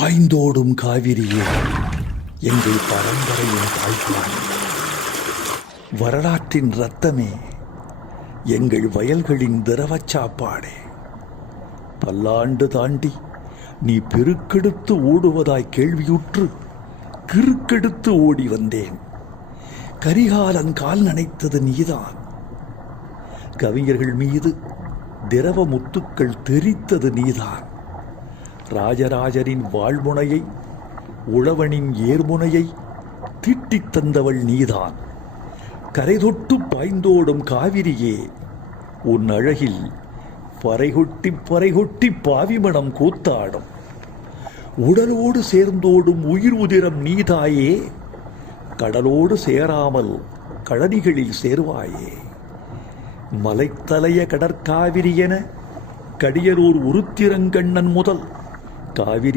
பாய்ந்தோடும் காவிரியே எங்கள் பரம்பரையின் தாய்ப்பான், வரலாற்றின் இரத்தமே எங்கள் வயல்களின் திரவச் சாப்பாடே. பல்லாண்டு தாண்டி நீ பெருக்கெடுத்து ஓடுவதாய் கேள்வியுற்று கிறுக்கெடுத்து ஓடி வந்தேன். கரிகாலன் நனைத்தது நீதான். கவிஞர்கள் மீது திரவ முத்துக்கள் தெரித்தது நீதான். ராஜராஜனின் வாழ்முனையை, உழவனின் ஏர்முனையை தீட்டித் தந்தவள் நீதான். கரைதொட்டு பாய்ந்தோடும் காவிரியே, உன் அழகில் பறைகொட்டி பறைகொட்டி பாவிமணம் கூத்தாடும். உடலோடு சேர்ந்தோடும் உயிர் உதிரம் நீதாயே, கடலோடு சேராமல் கழனிகளில் சேர்வாயே. மலைத்தலைய கடற்காவிரி என கடியலூர் உருத்திரங்கண்ணன் முதல் காவிரி